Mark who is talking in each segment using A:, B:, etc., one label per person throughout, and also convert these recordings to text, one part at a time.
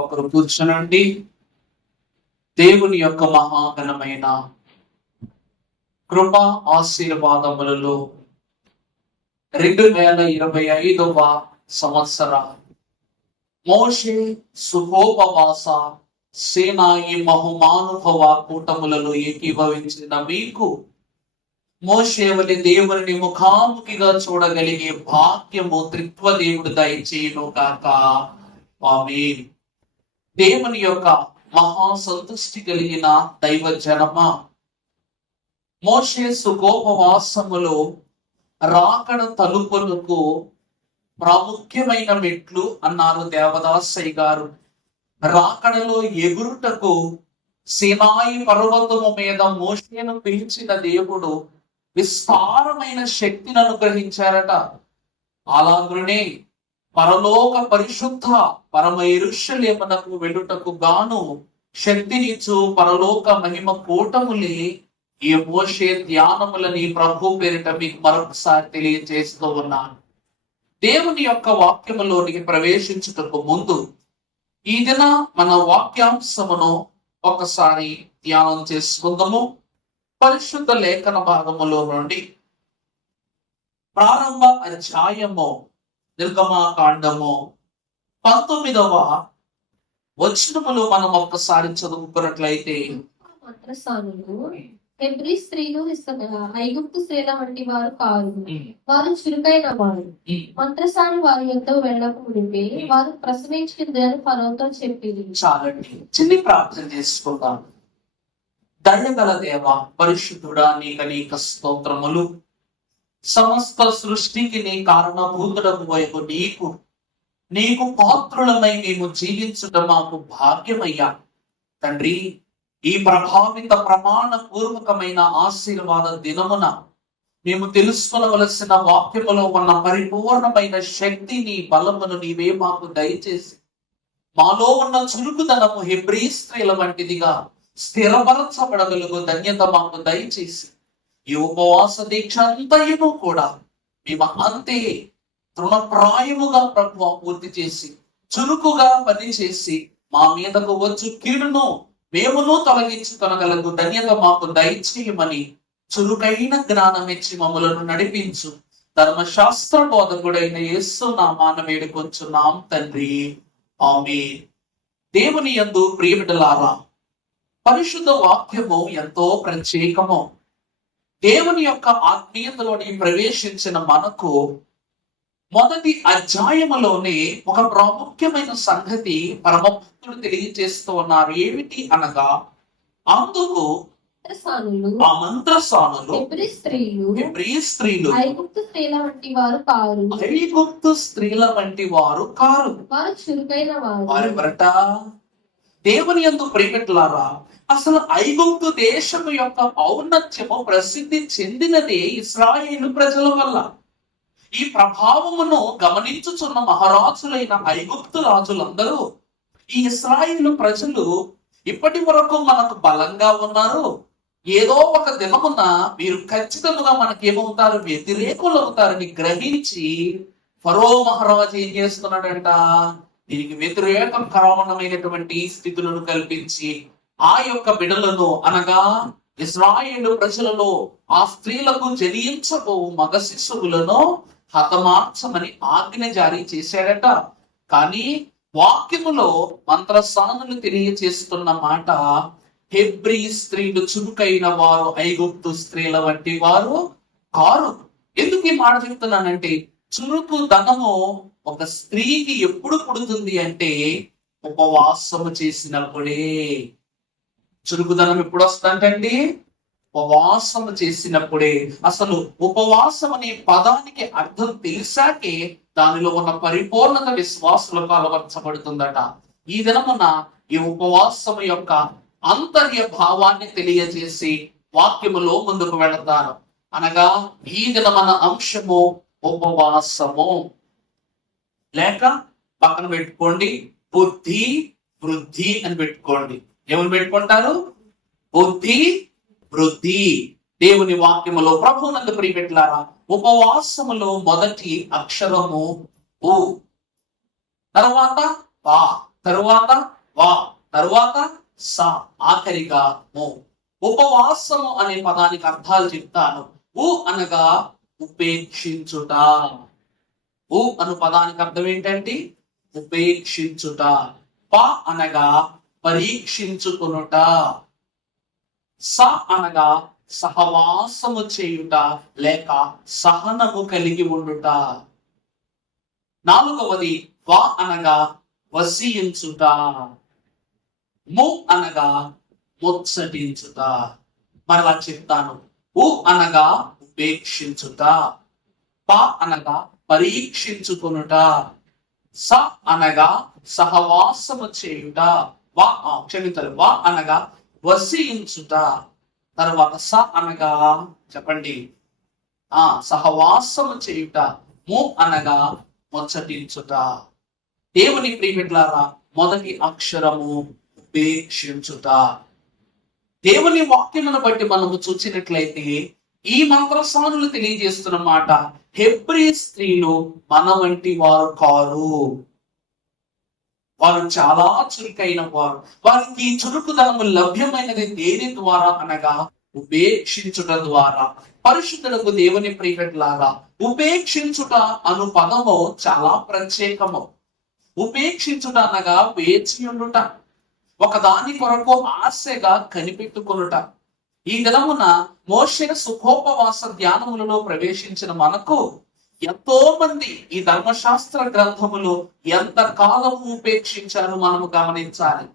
A: ఒకరు కూర్చునండి. దేవుని యొక్క మహాగణమైన కృప ఆశీర్వాదములలో రెండు వేల ఇరవై ఐదవ సంవత్సర మోషే సుహోపవాస సేనాయి మహుమానుభవ కూటములలో ఏకీభవించిన మీకు మోషేవని దేవుని ముఖాముఖిగా చూడగలిగే భాగ్యము త్రిత్వ దేవుడు దయచేయును కాక ఆమె దేవుని యొక్క మహా సంతుష్టి కలిగిన దైవ జనమ. మోషే సుగోపవాసములో రాకడ తలుపులకు ప్రాముఖ్యమైన మెట్లు అన్నారు దేవదాసయ్య గారు. రాకడలో ఎగురుటకు సినాయి పర్వతము మీద మోషేను పిలిచిన దేవుడు విస్తారమైన శక్తిని అనుగ్రహించారట. అలాగునే పరలోక పరిశుద్ధ పరమ వెళ్ళుటకు గాను శక్తినిచ్చు పరలోక మహిమ కూటములే ఈ మోషే ధ్యానములని ప్రభు పేరిట మీకు మరొకసారి తెలియజేస్తూ ఉన్నాను. దేవుని యొక్క వాక్యములోనికి ప్రవేశించుటకు ముందు ఈ దిన మన వాక్యాంశమును ఒకసారి ధ్యానం చేసుకుందాము. పరిశుద్ధ లేఖన భాగములో నుండి ప్రారంభ అధ్యాయము నిర్గమాకాండము పంతొమ్మిదవ వచనములు మనం ఒక్కసారి చదువుకున్నట్లయితే
B: హెబ్రీ స్త్రీలు ఐగుప్తు స్త్రీల వంటి వారు కారు. వారు చురుకైన వారు. మంత్రస్థాని వారి యొక్క వెళ్ళకు మునిపే వారు ప్రసవించిందని ఫలంతో చెప్పింది
A: చాలండి. చిన్ని ప్రార్థన చేసుకుందాం. దయగల దేవ పరిశుద్ధుడా నీకు అనేక స్తోత్రములు. సమస్త సృష్టికి నీ కారణభూతుడము వైపు నీకు నీకు పాత్రులమై మేము జీవించుట మాకు భాగ్యమయ్యా. తండ్రి ఈ ప్రభావిత ప్రమాణ పూర్వకమైన ఆశీర్వాద దినమున మేము తెలుసుకొనవలసిన వాక్యములో ఉన్న పరిపూర్ణమైన శక్తిని బలమును నీవే మాకు దయచేసి మాలో ఉన్న చురుకుదనము హెబ్రీ స్త్రీల వంటిదిగా స్థిరపరచబడగలుగు ధన్యత మాకు దయచేసి ఈ ఉపవాస దీక్ష అంతయును కూడా మేము అంతే తృణప్రాయముగా ప్రభు పూర్తి చేసి చురుకుగా పనిచేసి మా మీదకు వచ్చు కీడును మేమును తొలగించుకొనగలకు ధన్యత మాకు దయచేయమని చురుకైన జ్ఞానం ఇచ్చి మమ్మలను నడిపించు. ధర్మశాస్త్ర బోధకుడైన యేసు నామాన వేడుకొంచున్నాం తండ్రి. ఆమె దేవుని యందు ప్రియమిడలారా పరిశుద్ధ వాక్యము ఎంతో ప్రత్యేకము. దేవుని యొక్క ఆత్మీయతలోని ప్రవేశించిన మనకు మొదటి అధ్యాయములోనే ఒక ప్రాముఖ్యమైన సంగతి పరమభక్తుడు తెలియజేస్తూ ఉన్నారు. ఏమిటి అనగా అందుకు ఆ మంత్రసానులు
B: స్త్రీలు
A: స్త్రీలు
B: ఐగుప్తు స్త్రీల వంటి వారు కారు.
A: ఐగుప్తు స్త్రీల వంటి వారు కారు.
B: వారు చురుకైన వారు.
A: వారెవరట? దేవుని యందు ప్రియపెట్టలారా అసలు ఐగుప్తు దేశము యొక్క ఔన్నత్యము ప్రసిద్ధి చెందినదే ఇస్రాయేలు ప్రజల వల్ల. ఈ ప్రభావమును గమనించుచున్న మహారాజులైన ఐగుప్తు రాజులందరూ ఈ ఇస్రాయేలు ప్రజలు ఇప్పటి వరకు మనకు బలంగా ఉన్నారు. ఏదో ఒక దినమున మీరు ఖచ్చితంగా మనకి ఏమవుతారు? వ్యతిరేకులు అవుతారని గ్రహించి ఫరో మహారాజు ఏం చేస్తున్నాడంట? దీనికి వ్యతిరేకం కారణమైనటువంటి స్థితులను కల్పించి ఆ యొక్క బిడలను అనగా ఇస్రాయేలు ప్రజలలో ఆ స్త్రీలకు జనించబో మగ శిశువులను హతమార్చమని ఆజ్ఞ జారీ చేశాడట కానీ వాక్యములో మంత్రసానులు తెలియచేస్తున్న మాట హెబ్రీ స్త్రీలు చురుకైన వారు ఐగుప్తు స్త్రీల వంటి వారు కారు. ఎందుకు ఈ మాట చెప్తున్నానంటే చురుకు ధనము ఒక స్త్రీకి ఎప్పుడు పుడుతుంది అంటే ఉపవాసము చేసినప్పుడే. చురుకుదనం ఎప్పుడు వస్తుందంటండి ఉపవాసం చేసినప్పుడే. అసలు ఉపవాసం అనే పదానికి అర్థం తెలిసాకే దానిలో ఉన్న పరిపూర్ణత విశ్వాసులకు అలవర్చబడుతుందట ఈ దినమున ఈ ఉపవాసము యొక్క అంతర్య భావాన్ని తెలియజేసి వాక్యములో ముందుకు వెళతారు. అనగా ఈ దినమన అంశము ఉపవాసము. లేక పక్కన పెట్టుకోండి బుద్ధి వృద్ధి అని పెట్టుకోండి. ఏమని పెట్టుకుంటారు? బుద్ధి వృద్ధి. దేవుని వాక్యములో ప్రభునందు ప్రియపెట్లారా ఉపవాసములో మొదటి అక్షరము ఓ తర్వాత పా తరువాత వా. తరువాత సా. ఆఖరిగా మో. ఉపవాసము అనే పదానికి అర్థాలు చెప్తాను. ఉ అనగా ఉపేక్షించుట. ఉ అను పదానికి అర్థం ఏంటంటే? ఉపేక్షించుట. ప అనగా పరీక్షించుకునుట. స అనగా సహవాసము చేయుట లేక సహనము కలిగి ఉండుట. నాలుగవది వా అనగా వసీయించుట ము అనగా ముచ్చటించుట. మరలా చెప్తాను. ఉ అనగా ఉపేక్షించుట. ప అనగా పరీక్షించుకొనుట. స అనగా సహవాసము చేయుట. వా ఆ, క్షమించాలి. వా అనగా వసించుట తర్వాత స అనగా చెప్పండి. ఆ సహవాసము చేయుట ము అనగా ముచ్చటించుట. దేవుని ప్రియమిట్లారా మొదటి అక్షరము ఉపేక్షించుట. దేవుని వాక్యమును బట్టి మనము చూసినట్లయితే ఈ మంత్రసానులు తెలియజేస్తున్న మాట హెబ్రీ స్త్రీలు మన వంటి వారు కారు. వారు చాలా చురుకైన వారు. వారికి చురుకుదనము లభ్యమైనది దేని ద్వారా అనగా ఉపేక్షించుట ద్వారా. పరిశుద్ధులకు దేవుని ప్రియట్లాగా ఉపేక్షించుట అను పదము చాలా ప్రత్యేకము. ఉపేక్షించుట అనగా వేచి ఉండుట ఒకదాని కొరకు ఆశగా కనిపెట్టుకొనుట. ఈ దినమున మోషే సుఖోపవాస ధ్యానములలో ప్రవేశించిన మనకు ఎంతో మంది ఈ ధర్మశాస్త్ర గ్రంథములు ఎంత కాలము ఉపేక్షించారు మనము గమనించాలి.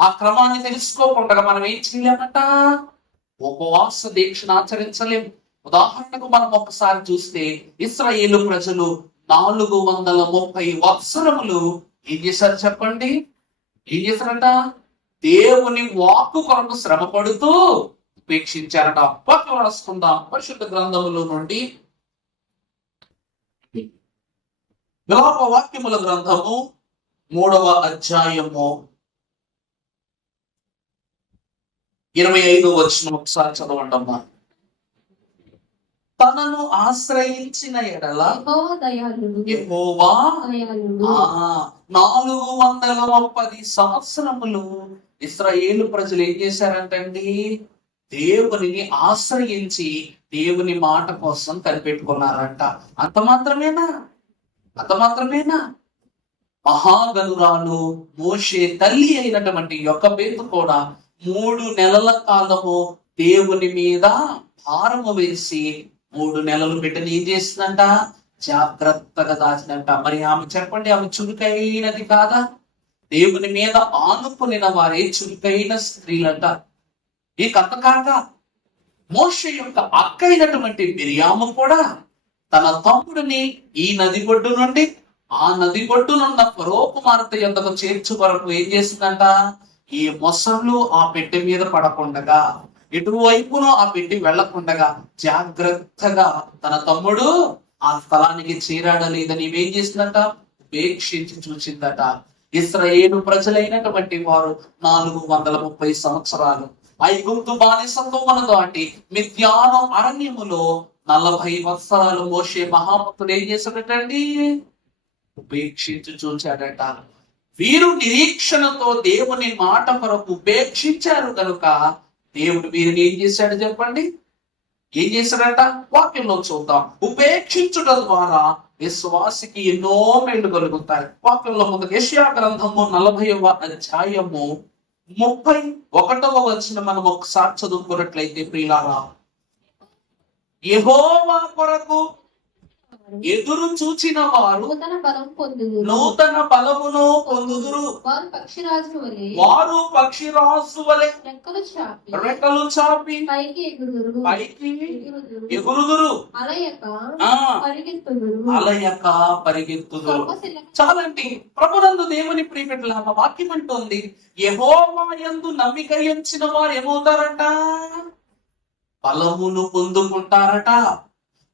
A: ఆ క్రమాన్ని తెలుసుకోకుండా మనం ఏం చేయలేమట? ఉపవాస దీక్షను ఆచరించలేం. ఉదాహరణకు మనం ఒకసారి చూస్తే ఇస్రాయేలు ప్రజలు నాలుగు వందల ముప్పై వత్సరములు ఏం చేశారు చెప్పండి? ఏం చేశారట? దేవుని వాక్కు కొరకు శ్రమ పడుతూ ఉపేక్షించారట. వాక్యం రాసుకుందాం. పరిశుద్ధ గ్రంథముల నుండి విలాప వాక్యముల గ్రంథము మూడవ అధ్యాయము ఇరవై ఐదు వచ్చిన ఒకసారి చదవండి అమ్మా తనను ఆశ్రయించిన ఎడల నాలుగు వందల ముప్పది సంవత్సరములు ఇస్రాయేలు ప్రజలు ఏం చేశారంటండి దేవునిని ఆశ్రయించి దేవుని మాట కోసం కనిపెట్టుకున్నారంట. అంత మాత్రమేనా? అంత మాత్రమేనా? మహాగనురాలు మోషే తల్లి అయినటువంటి యొక్క పేరు కూడా మూడు నెలల కాలము దేవుని మీద భారము వేసి మూడు నెలలు బిడ్డ ఏం చేసిందంట? జాగ్రత్తగా దాచినంట మరి ఆమె చెప్పండి ఆమె చురుకైనది కాదా? దేవుని మీద ఆనుకునిన వారే చురుకైన స్త్రీలంట. ఈ కథ కాక మోష యొక్క అక్క అయినటువంటి మిరియాము కూడా తన తమ్ముడిని ఈ నది ఒడ్డు నుండి ఆ నది ఒడ్డునున్న ఫరో కుమార్తె యొక్కకు చేర్చు వరకు ఏం చేసిందంట ఈ మొసళ్ళు ఆ పెట్టె మీద పడకుండగా ఎటువైపునో ఆ పెట్టి వెళ్ళకుండగా జాగ్రత్తగా తన తమ్ముడు ఆ స్థలానికి చేరాడ లేదని ఏం చేసిందట? ఉపేక్షించి చూసిందట. ఇస్రాయేలు ప్రజలైనటువంటి వారు నాలుగు వందల ముప్పై సంవత్సరాలు ఐగుప్తు బానిసత్వమును దాటి మిథ్యానం అరణ్యములో నలభై వత్సరాలు మోసే మహాభక్తుడు ఏం చేశాడటండి? ఉపేక్షించి చూచాడట వీరు నిరీక్షణతో దేవుని మాట కొరకు ఉపేక్షించారు కనుక దేవుడు వీరిని ఏం చేశాడు చెప్పండి? ఏం చేశాడట? వాక్యంలో చూద్దాం. ఉపేక్షించుట ద్వారా విశ్వాసికి ఎన్నో మేళ్ళు కలుగుతాయి. వాక్యంలో ముందు యెషయా గ్రంథము నలభైవ అధ్యాయము ముప్పై ఒకటవ వచ్చిన మనం ఒకసారి చదువుకున్నట్లయితే ప్రియులారా యెహోవా కొరకు ఎదురు చూచిన వారు
B: నూతన బలం పొందుదురు.
A: నూతన బలమును పొందుదురు.
B: వారు పక్షిరాజు వలె
A: వారు పక్షిరాజు వలె
B: రెక్కలు చాపి
A: రెక్కలు చాపి
B: పైకి ఎగురుదురు.
A: పైకి
B: ఎగురుదురు. అలయక పరిగెత్తుదురు.
A: అలయక పరిగెత్తుదురు. చాలండి. ప్రభునందు దేవుని ప్రియపెట్ల వాక్యం అంటోంది యెహోవా యందు నమ్మిక ఎంచిన వారు ఏమవుతారట? బలమును పొందుకుంటారట.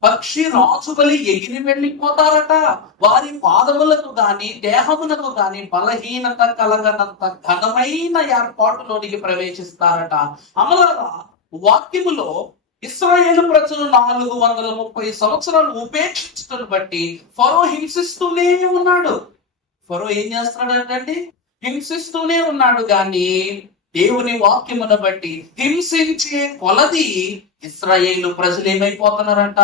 A: పక్షి రాజు బలి ఎగిరి వెళ్ళిపోతారట. వారి పాదములకు గాని దేహమునకు గాని బలహీనత కలగనంత ఘనమైన ఏర్పాటులోనికి ప్రవేశిస్తారట. అమలరా వాక్యములో ఇస్రాయేల్ ప్రజలు నాలుగు వందల ముప్పై సంవత్సరాలు ఉపేక్షించడం బట్టి ఫరో హింసిస్తూనే ఉన్నాడు. ఫరో ఏం చేస్తున్నాడు అంటే హింసిస్తూనే ఉన్నాడు కానీ దేవుని వాక్యమును బట్టి హింసించే కొలది ఇస్రాయేలు ప్రజలు ఏమైపోతున్నారట?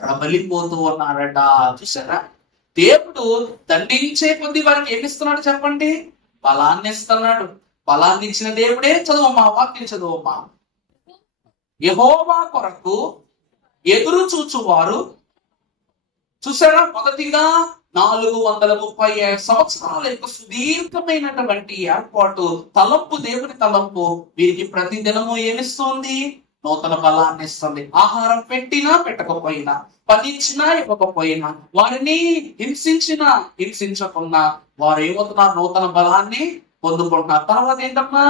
A: ప్రబలిపోతూ ఉన్నారట. చూసారా దేవుడు దండించే కొద్ది వారికి ఏమిస్తున్నాడు చెప్పండి? బలాన్ని ఇస్తున్నాడు. బలాన్ని ఇచ్చిన దేవుడే చదువమ్మా వాక్యం చదువమ్మా యహోవా కొరకు ఎదురు చూచువారు. చూసారా మొదటిగా నాలుగు వందల ముప్పై సంవత్సరాల యొక్క సుదీర్ఘమైనటువంటి ఏర్పాటు తలంపు దేవుని తలంపు వీరికి ప్రతి దినము ఏమిస్తుంది? నూతన బలాన్ని ఇస్తుంది. ఆహారం పెట్టినా పెట్టకపోయినా పనిచ్చినా ఇవ్వకపోయినా వారిని హింసించినా హింసించకుండా వారు ఏమవుతున్నారు నూతన బలాన్ని పొందుకుంటున్నారు తర్వాత ఏంటమ్మా?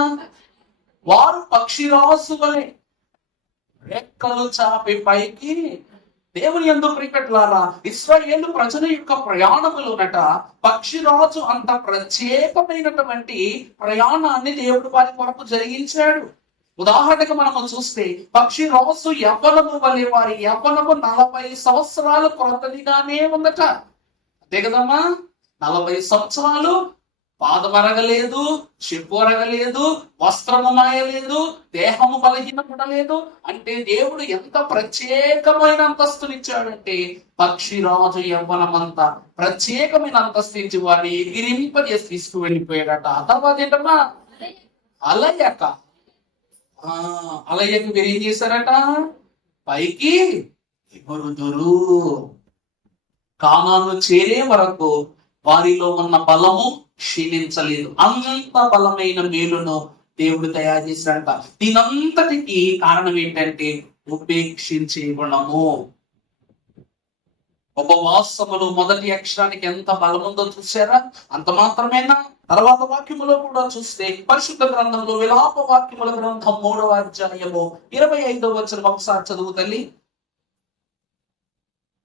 A: వారు పక్షిరాసు వలె రెక్కలు చాపి పైకి దేవుని ఎందుకు ప్రిపెట్లారా ఇస్రాయేలు ప్రజల యొక్క ప్రయాణములోనట పక్షిరాజు అంత ప్రత్యేకమైనటువంటి ప్రయాణాన్ని దేవుడు వారి కొరకు జరిగించాడు. ఉదాహరణకు మనము చూస్తే పక్షి రాజు యవ్వనము వలె వారి యవ్వనము నలభై సంవత్సరాలు కొరతదిగానే ఉందట. అంతే కదమ్మా? నలభై సంవత్సరాలు పాదం అరగలేదు చెప్పు అరగలేదు వస్త్రము మాయలేదు దేహము బలహీనపడలేదు అంటే దేవుడు ఎంత ప్రత్యేకమైన అంతస్తునిచ్చాడంటే పక్షిరాజు యవ్వనమంతా ప్రత్యేకమైన అంతస్తు ఇచ్చి వాడిని ఎగిరింపజేసి తీసుకు వెళ్ళిపోయాడట తర్వాత ఏంటమ్మా అలయ్యక ఆ అలయ్యకు మీరు ఏం చేశారట? పైకి ఎవరుదురు కామాను చేరే వరకు వారిలో ఉన్న బలము క్షీణించలేదు. అంత బలమైన మేలును దేవుడు తయారు చేశాడంట. దీనంతటికి కారణం ఏంటంటే ఉపేక్షించే గుణము. ఉపవాసములు మొదటి అక్షరానికి ఎంత బలముందో చూసారా అంత మాత్రమేనా? తర్వాత వాక్యములో కూడా చూస్తే పరిశుద్ధ గ్రంథంలో విలాప వాక్యముల గ్రంథం మూడవ అధ్యాయము ఇరవై ఐదవ వచ్చిన ఒకసారి చదువు తల్లి.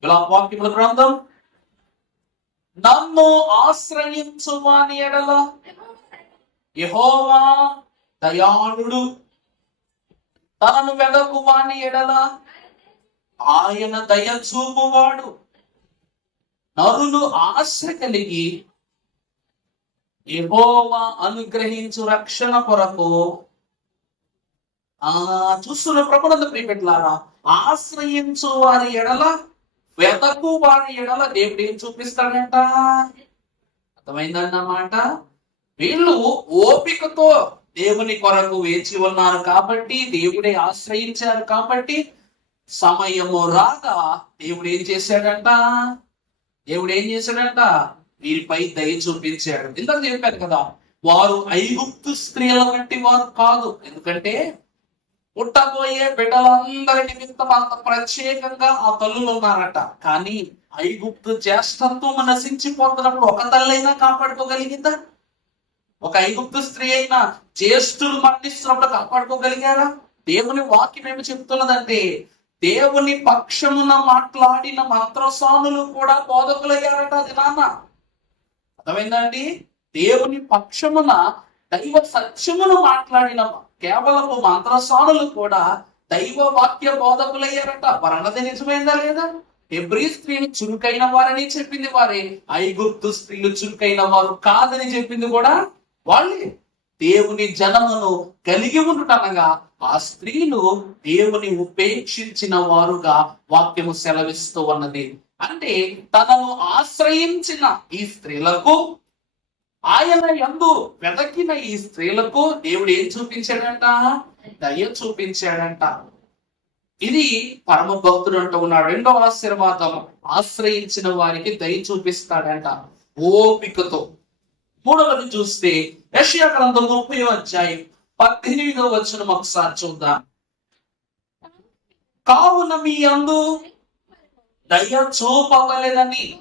A: విలాప వాక్యముల గ్రంథం నన్ను ఆశ్రయించు వాని ఎడల యహోవా దయాళుడు. తనను వెదకు వాని ఎడల ఆయన దయ చూపువాడు. నరులు ఆశ కలిగి యహోవా అనుగ్రహించు రక్షణ కొరకు ఆ చూస్తున్న ప్రభునందు ప్రియపెట్లారా ఆశ్రయించు వారి ఎడల వెతకు వారి ఎడల దేవుడు ఏం చూపిస్తాడంట. అర్థమైందన్నమాట? వీళ్ళు ఓపికతో దేవుని కొరకు వేచి ఉన్నారు కాబట్టి దేవుడే ఆశ్రయించారు కాబట్టి సమయము రాగా దేవుడు ఏం చేశాడంట? దేవుడు ఏం చేశాడంట? వీరిపై దయ చూపించాడు. ఇంత చెప్పాను కదా వారు ఐగుప్తు స్త్రీల వంటి వారు కాదు. ఎందుకంటే పుట్టబోయే బిడ్డలందరి నిమిత్తం అంత ప్రత్యేకంగా ఆ తల్లులు ఉన్నారట. కానీ ఐగుప్తు జ్యేష్ఠత్వం నశించిపోతున్నప్పుడు ఒక తల్లైనా కాపాడుకోగలిగిందా? ఒక ఐగుప్తు స్త్రీ అయినా జ్యేష్ఠులు మరణిస్తున్నప్పుడు కాపాడుకోగలిగారా? దేవుని వాక్యం ఏమి చెప్తున్నదంటే దేవుని పక్షమున మాట్లాడిన మంత్రసానులు కూడా బోధకులయ్యారట అది నాన్న. అర్థమైందండి దేవుని పక్షమున దైవ సత్యమును మాట్లాడిన కేవలము మంత్రసానులు కూడా దైవ వాక్య బోధకులయ్యారట. వరన్నది నిజమైందా లేదా? ఎబ్రి స్త్రీని చురుకైన వారని చెప్పింది వారే. ఐగుప్తు స్త్రీలు చురుకైన వారు కాదని చెప్పింది కూడా వాళ్ళే. దేవుని జనమును కలిగి ఉండటనగా ఆ స్త్రీలు దేవుని ఉపేక్షించిన వారుగా వాక్యము సెలవిస్తూ ఉన్నది. అంటే తనను ఆశ్రయించిన ఈ స్త్రీలకు ఆయన ఎందు వెతకిన ఈ స్త్రీలకు దేవుడు ఏం చూపించాడంట? దయ చూపించాడంట. ఇది పరమ భక్తుడు అంటూ ఉన్నాడు. రెండవ ఆశీర్వాదం ఆశ్రయించిన వారికి దయ చూపిస్తాడంట ఓపికతో. మూడవది చూస్తే యెషయా గ్రంథం ముప్పై అధ్యాయం పద్దెనిమిదవ వచ్చిన ఒకసారి చూద్దాం. కావున మీ అందు దయ చూపవలేదని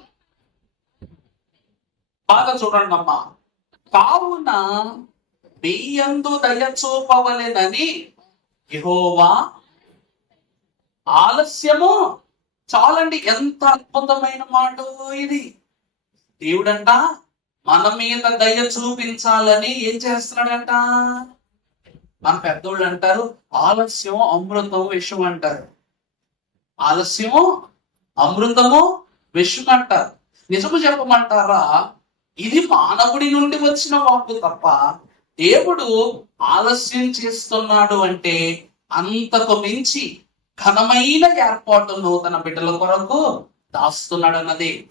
A: బాగా చూడండి అమ్మా కావున మీయందు దయ చూపవలేదని యహోవా ఆలస్యము. చాలండి ఎంత అద్భుతమైన మాట ఇది. దేవుడంట మన మీద దయ చూపించాలని ఏం చేస్తున్నాడంట? మన పెద్దోళ్ళు అంటారు ఆలస్యం అమృతం విషం అంటారు. ఆలస్యము అమృతము విషం అంటారు. నిజము చెప్పమంటారా? ఇది మానవుడి నుండి వచ్చిన వాక్కు తప్ప దేవుడు ఆలస్యం చేస్తున్నాడు అంటే అంతకు మించి ఘనమైన ఏర్పాటును తన బిడ్డల కొరకు దాస్తున్నాడు అన్నది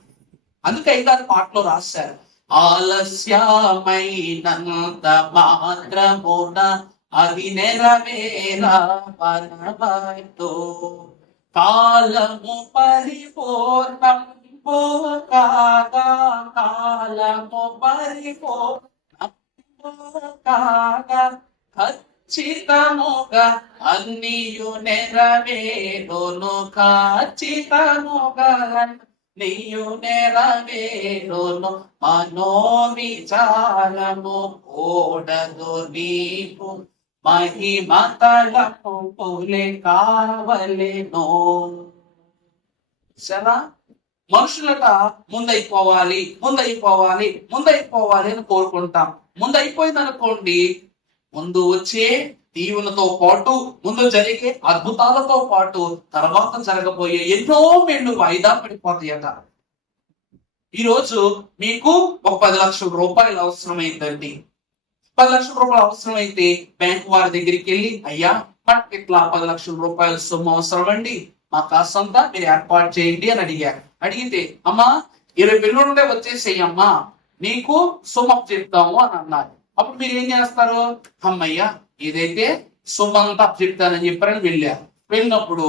A: అందుకే దాని పాటలో రాశారు. ఆలస్యమైనంత మాత్రమున అది నెరవేరవనవతో కాలము పరిపూర్ణం కాగా కాలము పరిపూర్ణం కాగా ఖచ్చితముగా అన్నియు నెరవేరును ఖచ్చితముగా నీయు నెరవేరును మనోవిచారము కూడదు నీకు మహిమతలము పులే కావలేను సరా మనుషులట ముందైపోవాలి ముందైపోవాలి ముందైపోవాలి అని కోరుకుంటాం. ముందైపోయింది అనుకోండి ముందు వచ్చే దీవులతో పాటు ముందు జరిగే అద్భుతాలతో పాటు తర్వాత జరగబోయే ఎన్నో మేళ్ళు వాయిదా పడిపోతాయట. ఈరోజు మీకు ఒక పది లక్షల రూపాయలు అవసరమైందండి. పది లక్షల రూపాయలు అవసరమైతే బ్యాంకు వారి దగ్గరికి వెళ్ళి అయ్యా మనకి ఇట్లా పది లక్షల రూపాయల సొమ్ము అవసరం అండి మా కాసంతా మీరు ఏర్పాటు చేయండి అని అడిగారు. అడిగితే అమ్మా ఇరవై పిల్లలు వచ్చేసేయి వచ్చేసేయమ్మా నీకు సొమ్ము చెప్తాము అని అన్నారు. అప్పుడు మీరు ఏం చేస్తారు? అమ్మయ్యా ఇదైతే సొమ్మంతా చెప్తానని చెప్పారని వెళ్ళారు వెళ్ళినప్పుడు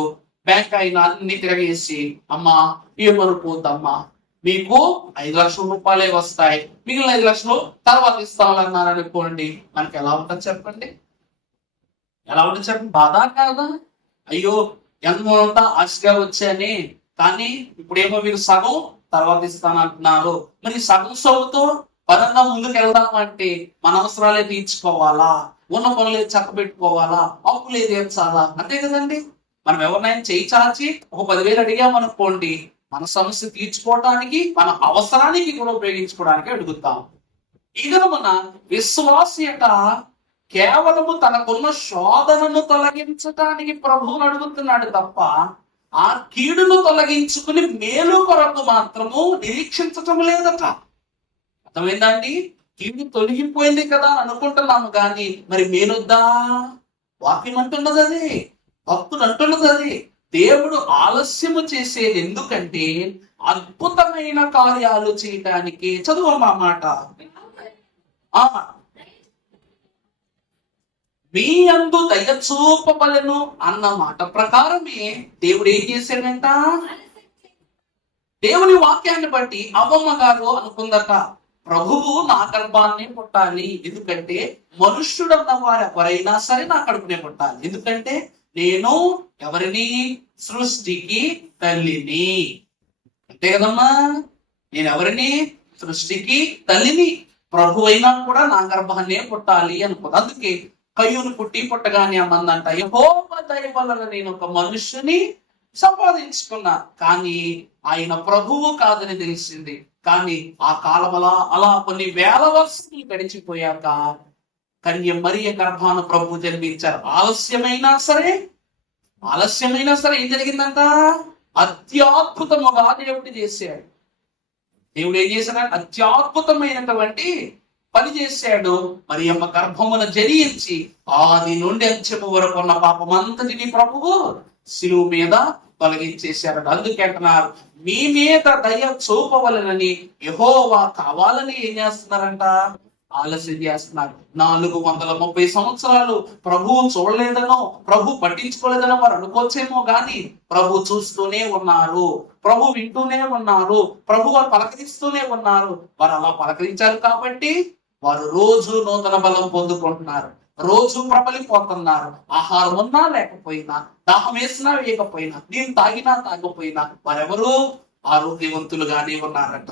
A: బ్యాంక్ అయిన అన్ని తిరగేసి అమ్మా ఏమనుకోద్దమ్మా మీకు ఐదు లక్షల రూపాయలే వస్తాయి మిగిలిన ఐదు లక్షలు తర్వాత ఇస్తామన్నారు అనుకోండి మనకి ఎలా ఉంటుంది చెప్పండి? ఎలా ఉంటుంది చెప్పండి? బాధ కాదా? అయ్యో ఎంత ఆశగా వచ్చాయని కానీ ఇప్పుడేమో మీరు సగం తర్వాత ఇస్తానంటున్నారు మరి సగం సొమ్ముతో పరంగా ముందుకు వెళ్దాం అంటే మన అవసరాలే తీర్చుకోవాలా? ఉన్న పనులే చక్కబెట్టుకోవాలా? అప్పులే తీర్చాలా అంతే కదండి. మనం ఎవరినైనా చేయి చాచి ఒక పదివేలు అడిగామనుకోండి మన సమస్య తీర్చుకోవటానికి మన అవసరానికి కూడా ఉపయోగించుకోవడానికి అడుగుతాం. ఇది మన విశ్వాసయట కేవలము తనకున్న శోధనను తొలగించటానికి ప్రభువును అడుగుతున్నాడు తప్ప ఆ కీడును తొలగించుకుని మేలు కొరకు మాత్రము నిరీక్షించటం లేదట. అర్థమైందండి? కీడు తొలగిపోయింది కదా అనుకుంటున్నాము కానీ మరి మేలొద్దా? వాక్యం అంటున్నది అది. భక్తులు అంటున్నది అది. దేవుడు ఆలస్యము చేసేది ఎందుకంటే అద్భుతమైన కార్యాలు చేయడానికి మా మాట. మీ అందు దయ చూపవలను అన్న మాట ప్రకారమే దేవుడు ఏం చేశాడంట? దేవుని వాక్యాన్ని బట్టి అవ్వమ్మ గారు అనుకుందట ప్రభువు నా గర్భాన్ని పుట్టాలి ఎందుకంటే మనుష్యుడు అన్న వారు ఎవరైనా సరే నా కడుపునే పుట్టాలి ఎందుకంటే నేను ఎవరిని? సృష్టికి తల్లిని. అంతే కదమ్మా? నేను ఎవరిని? సృష్టికి తల్లిని. ప్రభు అయినా కూడా నా గర్భాన్నే పుట్టాలి అనుకుంది. అందుకే కయ్యూను పుట్టి పుట్టగానే అమ్మందంట యహోవ దయ వలన నేను ఒక మనుషుని సంపాదించుకున్నా. కానీ ఆయన ప్రభువు కాదని తెలిసింది. కానీ ఆ కాలమలా అలా అలా కొన్ని వేల వర్షాలు గడిచిపోయాక కన్య మరియ గర్భాన ప్రభు జన్మించారు. ఆలస్యమైనా సరే ఆలస్యమైనా సరే ఏం జరిగిందంట? అత్యద్భుతముగా దేవుడు చేశాడు. దేవుడు ఏం చేశాడు? అత్యద్భుతమైనటువంటి పని చేశాడు మరి అమ్మ గర్భమున జరించి ఆది నుండి అంచెము వరకు ఉన్న పాపం ప్రభువు శిలువు మీద తొలగించేశారు అందుకే అంటున్నారు మీ మీద దయ చూపవలనని యహోవా కావాలని ఏం చేస్తున్నారంట? ఆలస్యం చేస్తున్నారు. నాలుగు వందల ముప్పై సంవత్సరాలు ప్రభువు చూడలేదనో ప్రభు పట్టించుకోలేదనో వారు అనుకోవచ్చేమో గాని ప్రభు చూస్తూనే ఉన్నారు. ప్రభు వింటూనే ఉన్నారు. ప్రభు వారు పలకరిస్తూనే ఉన్నారు. వారు అలా పలకరించారు కాబట్టి వారు రోజు నూతన బలం పొందుకుంటున్నారు. రోజు ప్రబలిపోతున్నారు ఆహారం ఉన్నా లేకపోయినా దాహం వేసినా వేయకపోయినా నేను తాగినా తాగకపోయినా వారెవరూ ఆరోగ్యవంతులుగానే ఉన్నారట.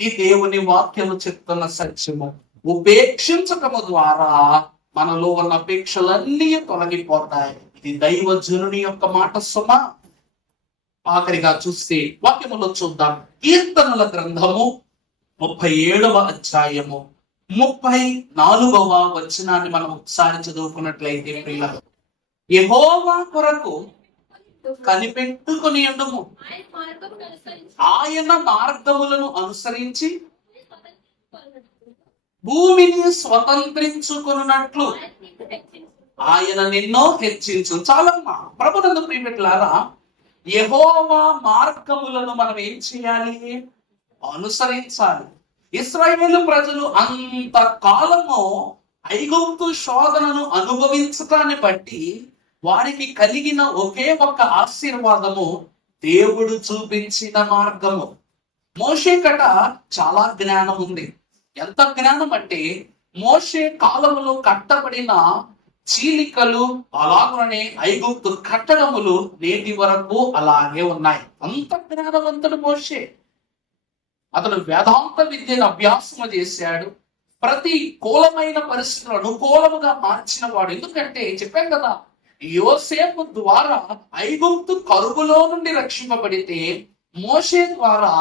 A: ఇది దేవుని వాక్యము చెప్తున్న సత్యము. ఉపేక్షించటము ద్వారా మనలో ఉన్న అపేక్షలన్నీ తొలగిపోతాయి. ఇది దైవజనుని యొక్క మాట సుమ. ఆఖరిగా చూస్తే వాక్యములో చూద్దాం. కీర్తనల గ్రంథము ముప్పై ఏడవ అధ్యాయము. ముప్పై నాలుగవ వచనాన్ని మనం ఒకసారి చదువుకున్నట్లయితే పిల్లలు యహోవా కొరకు కనిపెట్టుకుని ఉండము.
B: ఆయన
A: మార్గములను అనుసరించి భూమిని స్వతంత్రించుకున్నట్లు ఆయన నిన్నో హెచ్చించు. చాలమ్మా ప్రభుత్వ ప్రియమిట్లారా యహోవా మార్గములను మనం ఏం చేయాలి? అనుసరించాలి. ఇస్రాయేల్ ప్రజలు అంత కాలము ఐగుప్తు శోధనను అనుభవించటాన్ని బట్టి వారికి కలిగిన ఒకే ఒక ఆశీర్వాదము దేవుడు చూపించిన మార్గము. మోషే కట చాలా జ్ఞానం ఉంది. ఎంత జ్ఞానం అంటే మోషే కాలములో కట్టబడిన చీలికలు అలాగనే ఐగుప్తు కట్టడములు నేటి వరకు అలాగే ఉన్నాయి. అంత జ్ఞానవంతుడు మోషే. అతడు వేదాంత విద్యను అభ్యాసము చేశాడు. ప్రతి కూలమైన పరిస్థితులు అనుకూలముగా మార్చిన వాడు. ఎందుకంటే చెప్పాను కదా యోసేపు ద్వారా ఐగుప్తు కరువులో నుండి రక్షింపబడితే మోషే ద్వారా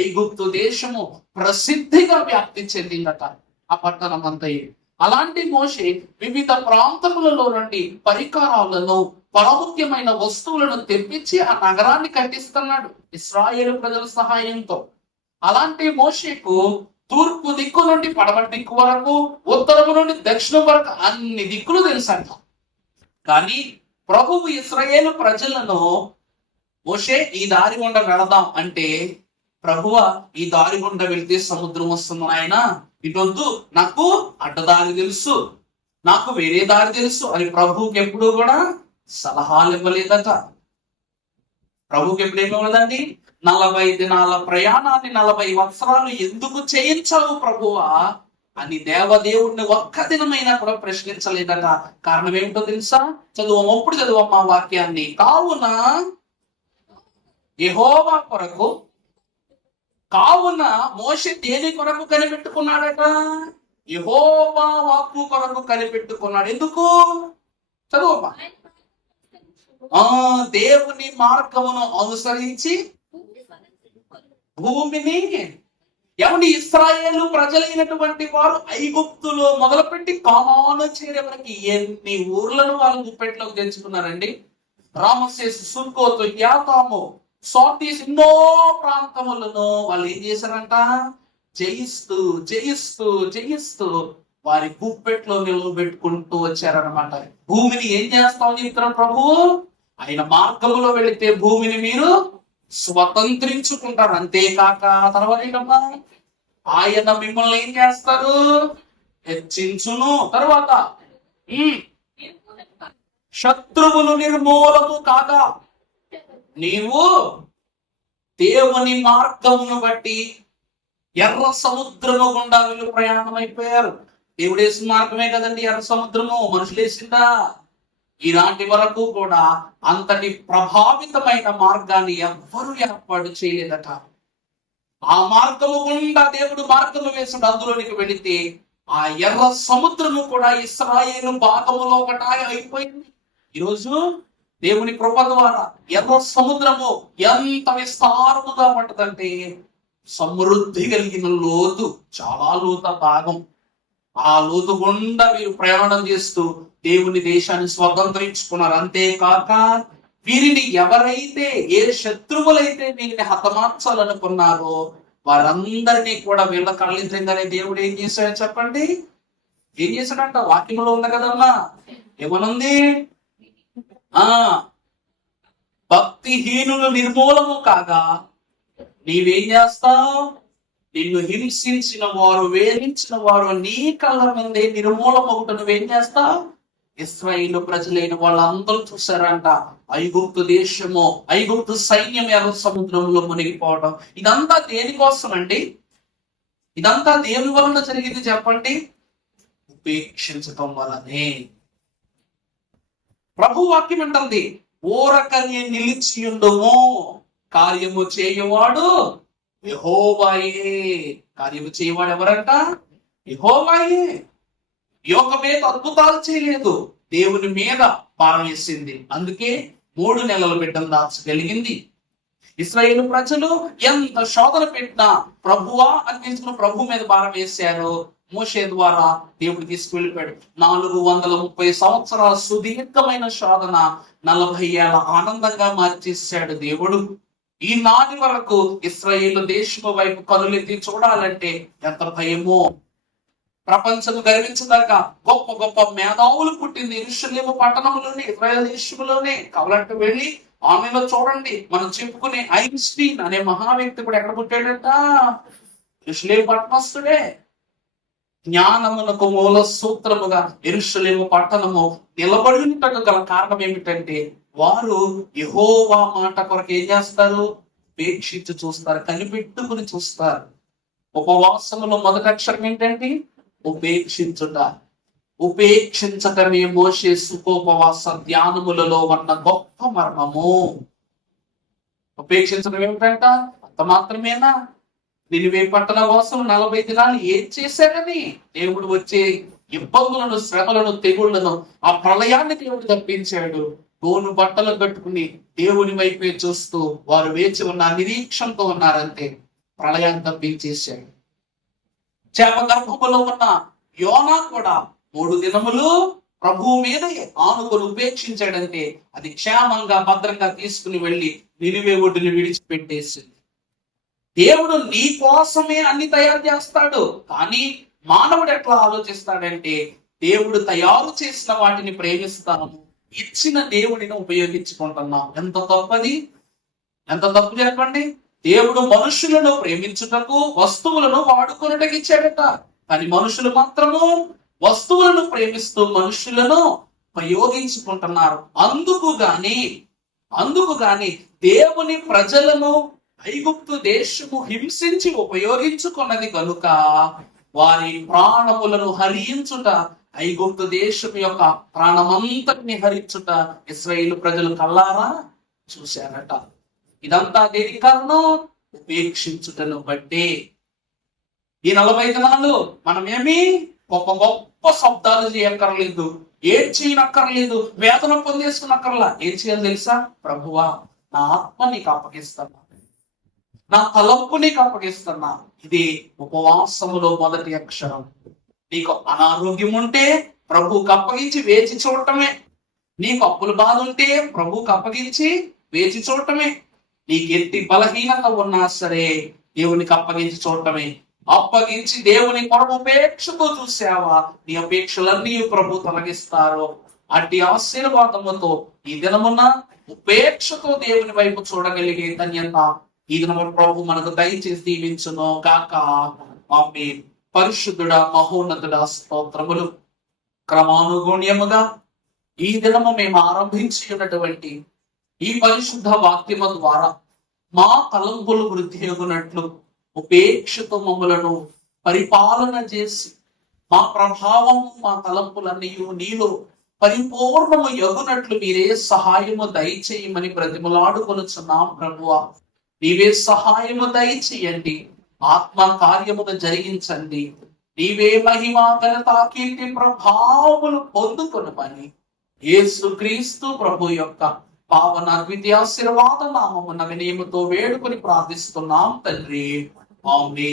A: ఐగుప్తు దేశము ప్రసిద్ధిగా వ్యాప్తి చెందిందట ఆ పట్టణం అంతయే అలాంటి మోషే వివిధ ప్రాంతములలో నుండి పరికరాలను ప్రాముఖ్యమైన వస్తువులను తెప్పించి ఆ నగరాన్ని కట్టిస్తున్నాడు ఇస్రాయేల్ ప్రజల సహాయంతో. అలాంటి మోషేకు తూర్పు దిక్కు నుండి పడమటి దిక్కు వరకు ఉత్తరము నుండి దక్షిణం వరకు అన్ని దిక్కులు తెలుసంట. కానీ ప్రభువు ఇస్రాయేలు ప్రజలను మోషే ఈ దారి గుండా వెళదాం అంటే ప్రభువ ఈ దారి గుండా వెళ్తే సముద్రం వస్తుంది ఆయన ఇటొద్దు నాకు అడ్డదారి తెలుసు నాకు వేరే దారి తెలుసు అని ప్రభువుకి ఎప్పుడు కూడా సలహాలు ఇవ్వలేదట. ప్రభుకి ఎప్పుడు ఉన్నదండి నలభై దినాల ప్రయాణాన్ని నలభై వత్సరాలు ఎందుకు చేయించవు ప్రభువా? అని దేవదేవుడిని ఒక్క దినమైనా కూడా ప్రశ్నించలేదట. కారణం ఏమిటో తెలుసా? చదువు అప్పుడు చదువమ్మా వాక్యాన్ని. కావున యహోవా కొరకు కావున మోషే దేని కొరకు కనిపెట్టుకున్నాడట? యహోవా వాక్కు కొరకు కనిపెట్టుకున్నాడు. ఎందుకు? చదువమ్మా. ఆ దేవుని మార్గమును అనుసరించి భూమిని ఎవరి ఇస్రాయేలు ప్రజలైనటువంటి వారు ఐగుప్తులో మొదలుపెట్టి కామాను చేరే వరకు ఎన్ని ఊర్లను వాళ్ళు గుప్పెట్లోకి తెచ్చుకున్నారండి? రామశేష్ సుల్కోతు యాతాము సాతీస్ ఎన్నో ప్రాంతములను వాళ్ళు ఏం చేశారంట? జయిస్తూ జయిస్తూ జయిస్తూ వారి గుప్పెట్లో నిలబెట్టుకుంటూ వచ్చారనమాట భూమిని ఏం చేస్తామని చెప్తున్నారు ప్రభు? ఆయన మార్గములో వెళితే భూమిని మీరు స్వతంత్రించుకుంటారు. అంతేకాక తర్వాత ఏంటమ్మా? ఆయన మిమ్మల్ని ఏం చేస్తారు? హెచ్చించును. తర్వాత శత్రువులు నిర్మూలము కాక నీవు దేవుని మార్గమును బట్టి ఎర్ర సముద్రము గుండా వీళ్ళు ప్రయాణం అయిపోయారు దేవుడు వేసిన మార్గమే కదండి ఎర్ర సముద్రము. మనుషులు వేసిందా? ఈనాటి వరకు కూడా అంతటి ప్రభావితమైన మార్గాన్ని ఎవ్వరూ ఏర్పాటు చేయలేదట. ఆ మార్గము గుండా దేవుడు మార్గము వేసిన అందులోనికి వెళితే ఆ ఎర్ర సముద్రము కూడా ఇస్రాయేలు భాగములో ఒకట అయిపోయింది. ఈరోజు దేవుని కృప ద్వారా ఎర్ర సముద్రము ఎంత విస్తారముగా ఉంటదంటే సమృద్ధి కలిగిన లోతు చాలా లోత భాగం. ఆ లోతు గుండా మీరు ప్రయాణం చేస్తూ దేవుని దేశాన్ని స్వతంత్రించుకున్నారు. అంతేకాక వీరిని ఎవరైతే ఏ శత్రువులైతే వీరిని హతమార్చాలనుకున్నారో వారందరినీ కూడా వీళ్ళ కళ్ళిద్దంగానే దేవుడు ఏం చేశాడు చెప్పండి? ఏం చేశాడంట? వాక్యంలో ఉంది కదమ్మా. ఏమనుంది? ఆ భక్తిహీనులు నిర్మూలము కాగా నీవేం చేస్తావు? నిన్ను హింసించిన వారు వేధించిన వారు నీ కళ్ళ ముందే నిర్మూలమవుట నువ్వేం చేస్తావు? ఇస్రాయిల్ ప్రజలైన వాళ్ళందరూ చూసారంట ఐగుప్తు దేశము ఐగుప్తు సైన్యం ఎర్ర సముద్రంలో మునిగిపోవడం. ఇదంతా దేనికోసం అండి ఇదంతా దేని వలన జరిగింది చెప్పండి? ఉపేక్షించటం వలనే. ప్రభు వాక్యం అంటుంది ఓరకని నిలిచి ఉండము కార్యము చేయవాడు విహోవాయే కార్యము చేయవాడు ఎవరంట? యెహోవాయే. యోగ మీద అద్భుతాలు చేయలేదు. దేవుని మీద భారం వేసింది. అందుకే మూడు నెలల బిడ్డలు దాచగలిగింది. ఇస్రాయేల్ ప్రజలు ఎంత శోధన పెట్టినా ప్రభువా అందించిన ప్రభు మీద భారం వేశారు మోషే ద్వారా దేవుడు తీసుకువెళ్ళిపోయాడు. నాలుగు వందల ముప్పై సంవత్సరాల సుదీర్ఘమైన శోధన నలభై ఏళ్ళ ఆనందంగా మార్చేశాడు దేవుడు. ఈ నాటి వరకు ఇస్రాయేల్ దేశము వైపు కనులెత్తి చూడాలంటే ఎంత భయమో. ప్రపంచం గర్వించదాకా గొప్ప గొప్ప మేధావులు పుట్టింది ఇరుషులేము పట్టణంలోనే ఇజ్రాయల్ దేశంలోనే కావాలంటే వెళ్ళి ఆమెలో చూడండి మనం చెప్పుకునే ఐన్స్టీన్ అనే మహా వ్యక్తి కూడా ఎక్కడ పుట్టాడట? ఇరుషులేము పట్టణస్తుడే జ్ఞానమునకు మూల సూత్రముగా ఇరుషులేము పట్టణము నిలబడి గల కారణం ఏమిటంటే వారు యహోవా మాట కొరకు ఏం చేస్తారు? పేక్షించి చూస్తారు కనిపెట్టుకుని చూస్తారు. ఉపవాసములో మొదటి అక్షరం ఏంటంటే ఉపేక్షించుట ఉపేక్షించటమే మోసే సుఖోపవాస ధ్యానములలో ఉన్న గొప్ప మర్మము. ఉపేక్షించడం ఏమిటంట? అంత మాత్రమేనా? నిలువే పట్టణ కోసం నలభై దినాలు ఏం చేశానని దేవుడు వచ్చే ఇబ్బందులను శ్రమలను తెగుళ్ళను ఆ ప్రళయాన్ని దేవుడు తప్పించాడు. గోను బట్టలు కట్టుకుని దేవుని వైపే చూస్తూ వారు వేచి ఉన్న నిరీక్షణతో ఉన్నారంటే ప్రళయాన్ని తప్పించేశాడు. చేప గర్భములో ఉన్న యోనా కూడా మూడు దినములు ప్రభువు మీద ఆనుకొని ఉపేక్షించాడంటే అది క్షేమంగా భద్రంగా తీసుకుని వెళ్ళి నిలివే ఒడ్డుని విడిచిపెట్టేసింది. దేవుడు నీ కోసమే అన్ని తయారు చేస్తాడు. కానీ మానవుడు ఎట్లా ఆలోచిస్తాడంటే దేవుడు తయారు చేసిన వాటిని ప్రేమిస్తాము. ఇచ్చిన దేవుడిని ఉపయోగించుకుంటున్నాం ఎంత తప్పది? ఎంత తప్పు చెప్పండి? దేవుడు మనుషులను ప్రేమించుటకు వస్తువులను వాడుకొనటకి ఇచ్చాడట. కానీ మనుషులు మాత్రము వస్తువులను ప్రేమిస్తూ మనుషులను ఉపయోగించుకుంటున్నారు. అందుకు గాని అందుకు గాని దేవుని ప్రజలను ఐగుప్తు దేశము హింసించి ఉపయోగించుకున్నది కనుక వారి ప్రాణములను హరించుట ఐగుప్తు దేశం యొక్క ప్రాణమంతటిని హరించుట ఇస్రాయేల్ ప్రజలు కల్లారా చూశారట. ఇదంతా దేనికి కారణం? ఉపేక్షించుటను బట్టి. ఈ నలభై దినాలు మనం ఏమి గొప్ప గొప్ప శబ్దాలు చేయక్కర్లేదు. ఏం చేయనక్కర్లేదు. వేతనం పొందేసుకున్నక్కర్లా. ఏం చేయాలి తెలుసా? ప్రభువా నా ఆత్మ నీకు అప్పగిస్తున్నా. నా తలంపు నీకు అప్పగిస్తున్నా. ఇది ఉపవాసములో మొదటి అక్షరం. నీకు అనారోగ్యం ఉంటే ప్రభువుకి అప్పగించి వేచి చూడటమే. నీకు అప్పుల బాధ ఉంటే ప్రభువుకి అప్పగించి వేచి చూడటమే. నీకు ఎట్టి బలహీనత ఉన్నా సరే దేవునికి అప్పగించి చూడటమే అప్పగించి దేవుని కొరకు ఉపేక్షతో చూసావా? నీ అపేక్షలన్నీ ప్రభు తొలగిస్తారు. అట్టి ఆశీర్వాదముతో ఈ దినమున ఉపేక్షతో దేవుని వైపు చూడగలిగే ధన్యత ఈ దినము ప్రభు మనకు దయచేసి దీవించును కాక ఆమె పరిశుద్ధుడ మహోన్నతుడ స్తోత్రములు. క్రమానుగుణ్యముగా ఈ దినము మేము ఆరంభించి ఉన్నటువంటి ఈ పరిశుద్ధ వాక్యము ద్వారా మా తలంపులు వృద్ధి అగునట్లు ఉపేక్షతో మమ్మలను పరిపాలన చేసి మా ప్రభావము మా తలంపులన్నీ నీలో పరిపూర్ణము ఎగునట్లు మీరే సహాయము దయచేయమని బ్రతిమలాడుకొనుచున్నాం ప్రభువా. నీవే సహాయము దయచేయండి ఆత్మ కార్యమును జరిగించండి. నీవే మహిమ ఘనత కీర్తి ప్రభావములు పొందుకొనమని. యేసు క్రీస్తు ప్రభు యొక్క పావన ద్వితీయాశీర్వాద నామమున వినయముతో వేడుకొని ప్రార్థిస్తున్నాం తండ్రి. ఆమె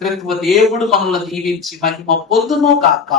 A: త్రిత్వ దేవుడు మనల్ని దీవించి మహిమ పొందును కాక